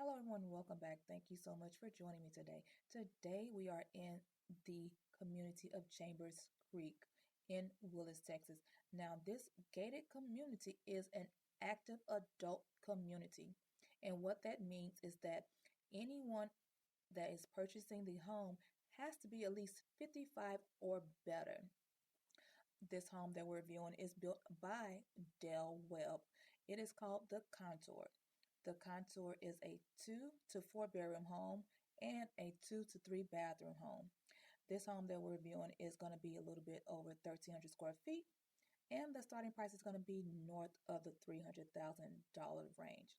Hello everyone, welcome back. Thank you so much for joining me today. Today we are in the community of Chambers Creek in Willis, Texas. Now this gated community is an active adult community. And what that means is that anyone that is purchasing the home has to be at least 55 or better. This home that we're viewing is built by Del Webb. It is called the Contour. The Contour is a 2 to 4 bedroom home and a 2 to 3 bathroom home. This home that we're viewing is going to be a little bit over 1,300 square feet, and the starting price is going to be north of the $300,000 range.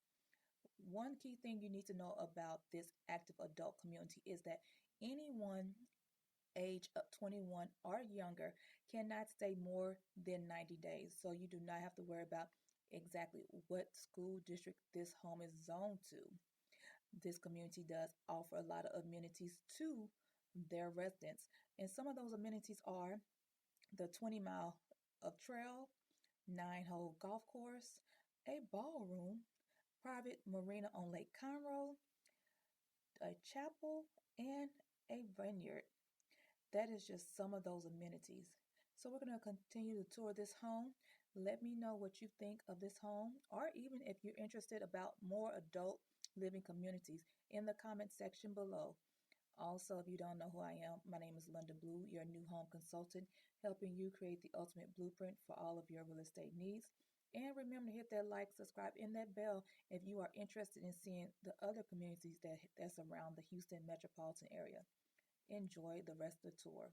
One key thing you need to know about this active adult community is that anyone age of 21 or younger cannot stay more than 90 days. So you do not have to worry about exactly what school district this home is zoned to. This community does offer a lot of amenities to their residents. And some of those amenities are the 20-mile of trail, 9-hole golf course, a ballroom, private marina on Lake Conroe, a chapel, and a vineyard. That is just some of those amenities. So we're going to continue to tour this home. Let me know what you think of this home, or even if you're interested about more adult living communities in the comment section below. Also, if you don't know who I am, my name is Linda Blue, your new home consultant, helping you create the ultimate blueprint for all of your real estate needs. And remember to hit that like, subscribe, and that bell if you are interested in seeing the other communities that's around the Houston metropolitan area. Enjoy the rest of the tour.